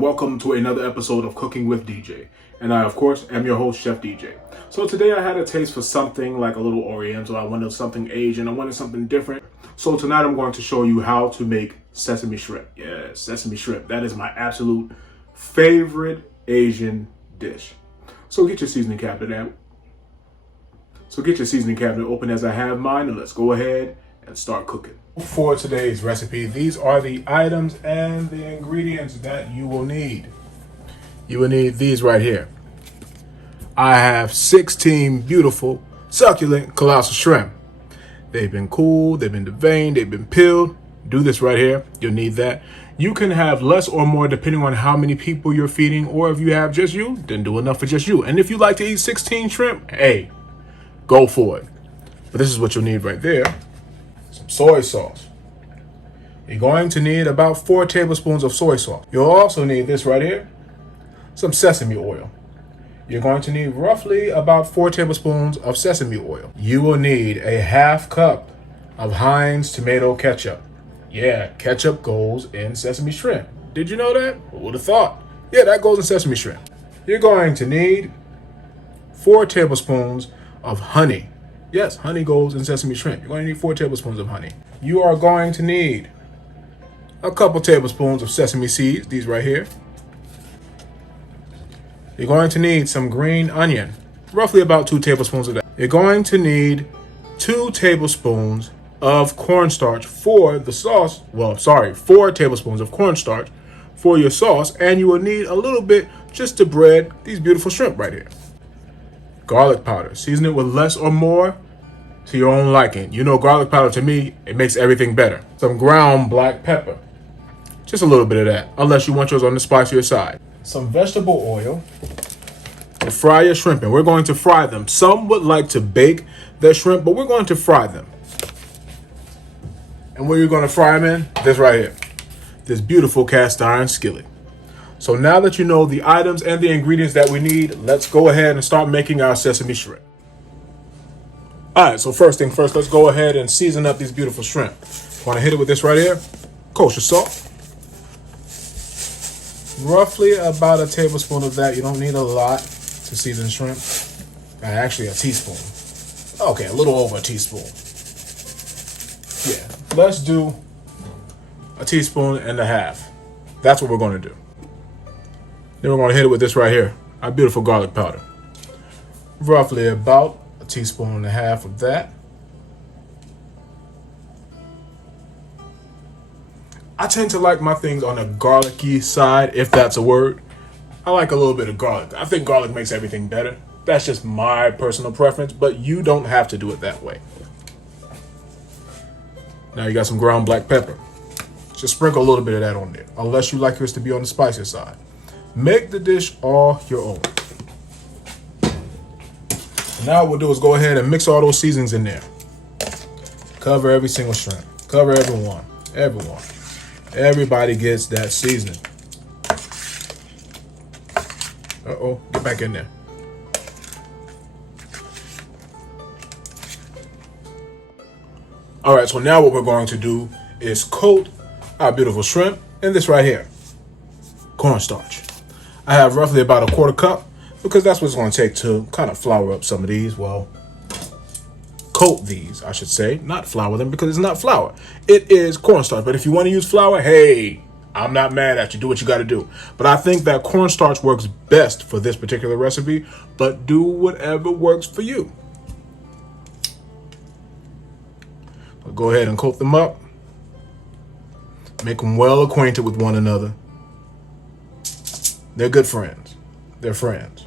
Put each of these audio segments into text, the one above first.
Welcome to another episode of Cooking with DJ. And I, of course, am your host, Chef DJ. So today I had a taste for something like a little oriental. I wanted something Asian. I wanted something different. So tonight I'm going to show you how to make sesame shrimp. Yes, sesame shrimp. That is my absolute favorite Asian dish. So get your seasoning cabinet out. Open as I have mine, and let's go ahead and start cooking. For today's recipe, these are the items and the ingredients that you will need. You will need these right here. I have 16 beautiful, succulent, colossal shrimp. They've been cooled, they've been deveined, they've been peeled. Do this right here. You'll need that. You can have less or more depending on how many people you're feeding, or if you have just you, then do enough for just you. And if you like to eat 16 shrimp, hey, go for it. But this is what you'll need right there. Some soy sauce. You're going to need about 4 tablespoons of soy sauce. You'll also need this right here, some sesame oil. You're going to need roughly about 4 tablespoons of sesame oil. You will need a half cup of Heinz tomato ketchup. Yeah, ketchup goes in sesame shrimp. Did you know that? Who would have thought? Yeah, that goes in sesame shrimp. You're going to need 4 tablespoons of honey. Yes, honey goes in sesame shrimp. You're going to need 4 tablespoons of honey. You are going to need a couple tablespoons of sesame seeds, these right here. You're going to need some green onion, roughly about 2 tablespoons of that. You're going to need 2 tablespoons of cornstarch for the sauce. 4 tablespoons of cornstarch for your sauce. And you will need a little bit just to bread these beautiful shrimp right here. Garlic powder. Season it with less or more to your own liking. You know, garlic powder, to me, it makes everything better. Some ground black pepper. Just a little bit of that, unless you want yours on the spicier side. Some vegetable oil to fry your shrimp in. We're going to fry them. Some would like to bake their shrimp, but we're going to fry them. And where you're going to fry them in? This right here. This beautiful cast iron skillet. So now that you know the items and the ingredients that we need, let's go ahead and start making our sesame shrimp. All right, so first thing first, let's go ahead and season up these beautiful shrimp. Want to hit it with this right here? Kosher salt. Roughly about a tablespoon of that. You don't need a lot to season shrimp. Actually, a teaspoon. Okay, a little over a teaspoon. Yeah, let's do a teaspoon and a half. That's what we're going to do. Then we're going to hit it with this right here, our beautiful garlic powder. Roughly about a teaspoon and a half of that. I tend to like my things on the garlicky side, if that's a word. I like a little bit of garlic. I think garlic makes everything better. That's just my personal preference, but you don't have to do it that way. Now you got some ground black pepper. Just sprinkle a little bit of that on there, unless you like yours to be on the spicier side. Make the dish all your own. Now what we'll do is go ahead and mix all those seasonings in there. Cover every single shrimp. Cover everyone. Everyone. Everybody gets that seasoning. Uh-oh, get back in there. All right, so now what we're going to do is coat our beautiful shrimp in this right here, cornstarch. I have roughly about a 1/4 cup because that's what it's going to take to kind of flour up some of these. Well, coat these, I should say, not flour them, because it's not flour. It is cornstarch. But if you want to use flour, hey, I'm not mad at you. Do what you got to do. But I think that cornstarch works best for this particular recipe, but do whatever works for you. So go ahead and coat them up. Make them well acquainted with one another. They're good friends. They're friends.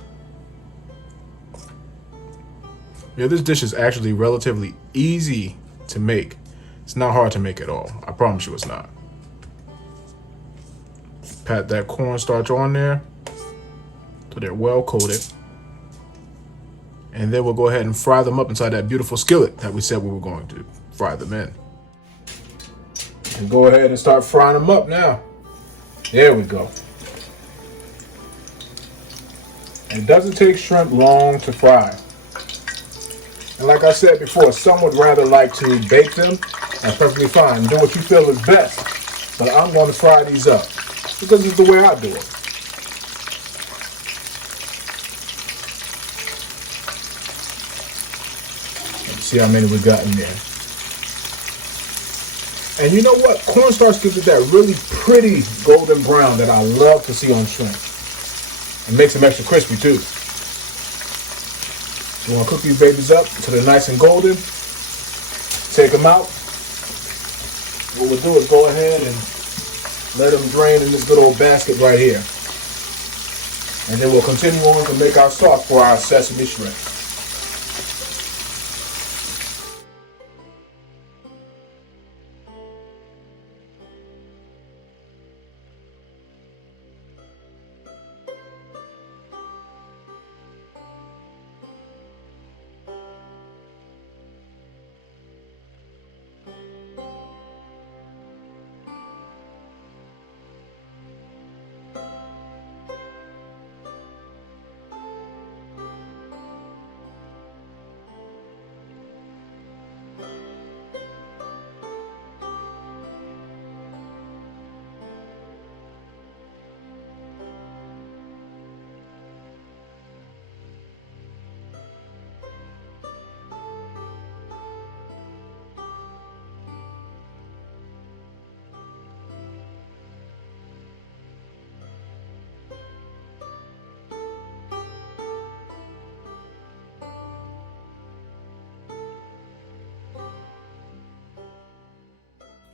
Yeah, this dish is actually relatively easy to make. It's not hard to make at all. I promise you it's not. Pat that cornstarch on there so they're well coated. And then we'll go ahead and fry them up inside that beautiful skillet that we said we were going to fry them in. And go ahead and start frying them up now. There we go. It doesn't take shrimp long to fry. And like I said before, some would rather like to bake them. That's perfectly fine. Do what you feel is best. But I'm going to fry these up because it's the way I do it. See how many we got in there. And you know what? Cornstarch gives it that really pretty golden brown that I love to see on shrimp. It makes them extra crispy too. You want to cook these babies up until they're nice and golden. Take them out. What we'll do is go ahead and let them drain in this good old basket right here. And then we'll continue on to make our sauce for our sesame shrimp.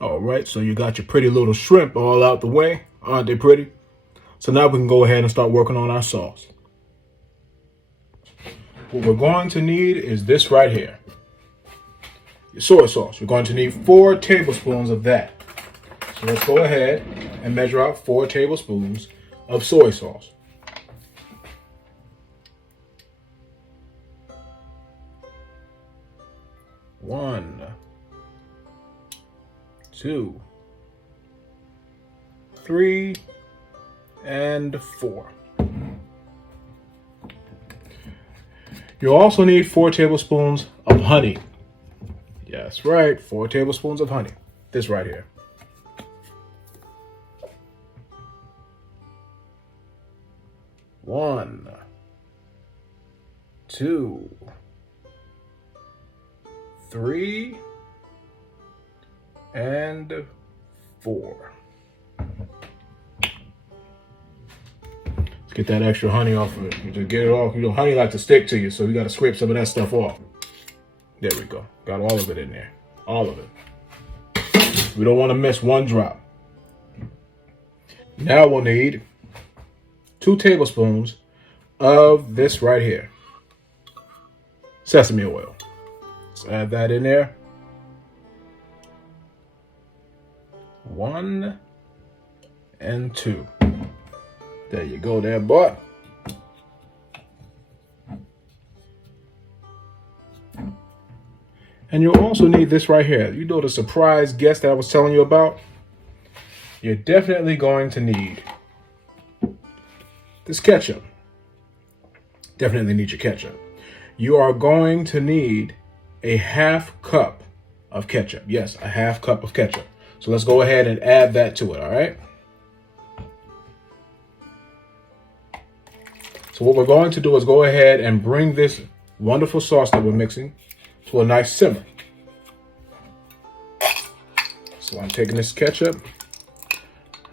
All right, so you got your pretty little shrimp all out the way. Aren't they pretty? So now we can go ahead and start working on our sauce. What we're going to need is this right here. Your soy sauce. You're going to need 4 tablespoons of that. So let's go ahead and measure out 4 tablespoons of soy sauce. One, 2, 3, and 4. You'll also need 4 tablespoons of honey. Yes, right, 4 tablespoons of honey. This right here. One, 2, 3, and 4. Let's get that extra honey off of it. You just get it off. You know, honey likes to stick to you, so you got to scrape some of that stuff off. There we go. Got all of it in there. All of it. We don't want to miss one drop. Now we'll need 2 tablespoons of this right here. Sesame oil. Let's add that in there. 1 and 2. There you go there, boy. And you'll also need this right here. You know the surprise guest that I was telling you about? You're definitely going to need this ketchup. Definitely need your ketchup. You are going to need a 1/2 cup of ketchup. Yes, a 1/2 cup of ketchup. So let's go ahead and add that to it, all right? So what we're going to do is go ahead and bring this wonderful sauce that we're mixing to a nice simmer. So I'm taking this ketchup,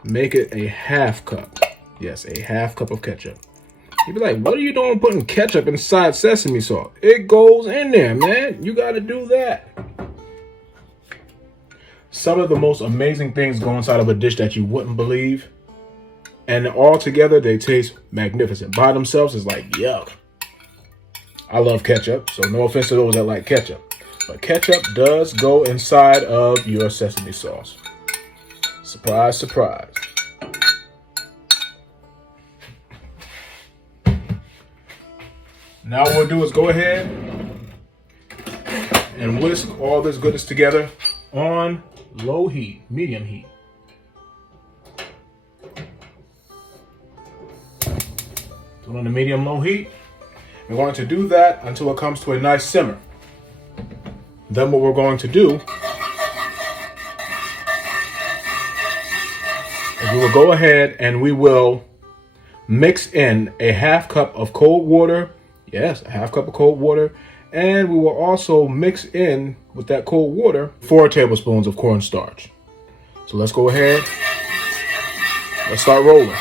make it a 1/2 cup. Yes, a 1/2 cup of ketchup. You'd be like, what are you doing putting ketchup inside sesame sauce? It goes in there, man. You got to do that. Some of the most amazing things go inside of a dish that you wouldn't believe. And all together, they taste magnificent. By themselves, it's like, yuck. I love ketchup, so no offense to those that like ketchup. But ketchup does go inside of your sesame sauce. Surprise, surprise. Now what we'll do is go ahead and whisk all this goodness together on low heat, medium heat. So on the medium-low heat, we're going to do that until it comes to a nice simmer. Then what we're going to do is we will go ahead and we will mix in a 1/2 cup of cold water. Yes, a 1/2 cup of cold water And we will also mix in with that cold water 4 tablespoons of cornstarch. So let's go ahead. Let's start rolling.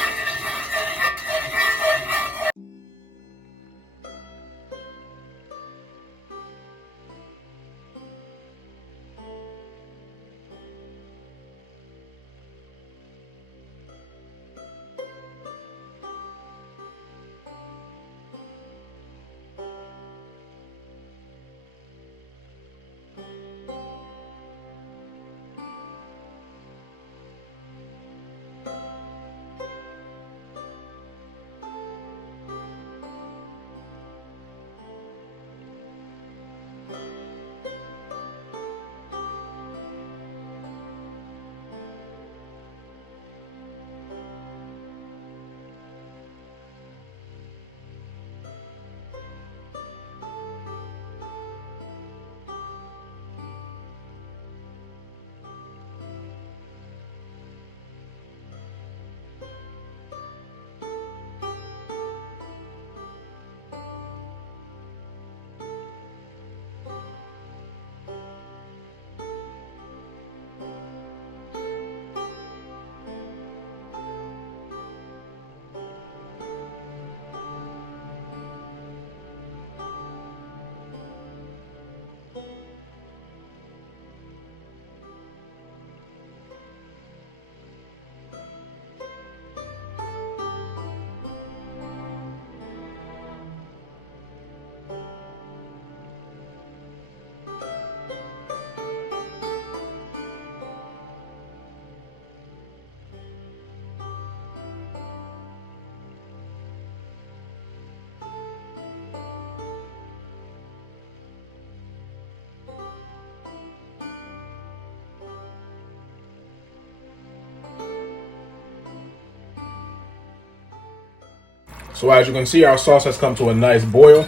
So as you can see, our sauce has come to a nice boil.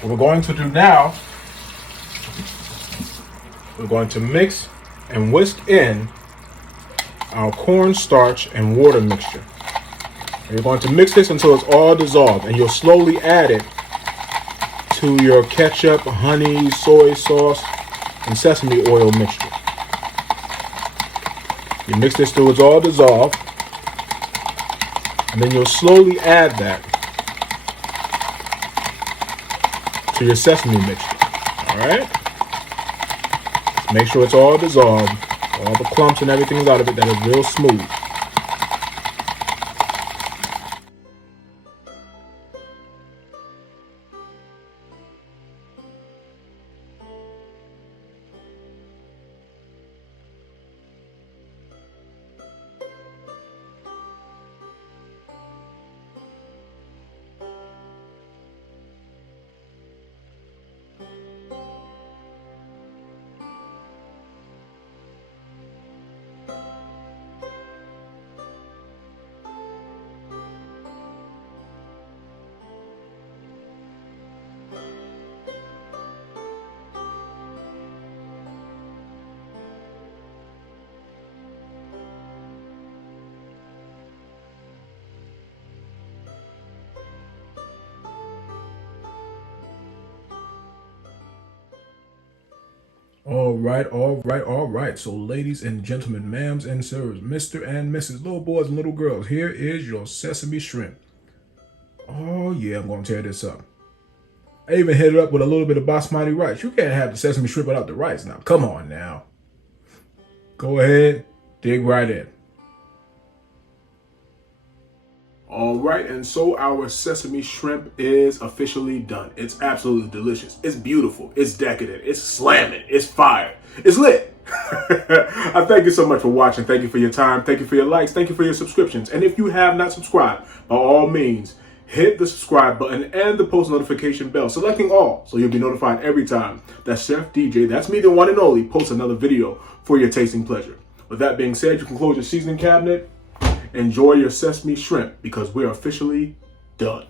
What we're going to do now, we're going to mix and whisk in our cornstarch and water mixture. And you're going to mix this until it's all dissolved, and you'll slowly add it to your ketchup, honey, soy sauce, and sesame oil mixture. You mix this till it's all dissolved, and then you'll slowly add that to your sesame mixture. All right? Make sure it's all dissolved, all the clumps and everything's out of it, that is real smooth. All right. So ladies and gentlemen, ma'ams and sirs, Mr. and Mrs., little boys and little girls, here is your sesame shrimp. Oh yeah, I'm gonna tear this up. I even hit it up with a little bit of basmati rice. You can't have the sesame shrimp without the rice now. Come on now. Go ahead, dig right in. All right, and so our sesame shrimp is officially done. It's absolutely delicious. It's beautiful. It's decadent. It's slamming. It's fire. It's lit. I thank you so much for watching. Thank you for your time. Thank you for your likes. Thank you for your subscriptions. And if you have not subscribed, by all means, hit the subscribe button and the post notification bell, selecting all, so you'll be notified every time that Chef DJ, that's me, the one and only, posts another video for your tasting pleasure. With that being said, you can close your seasoning cabinet. Enjoy your sesame shrimp, because we're officially done.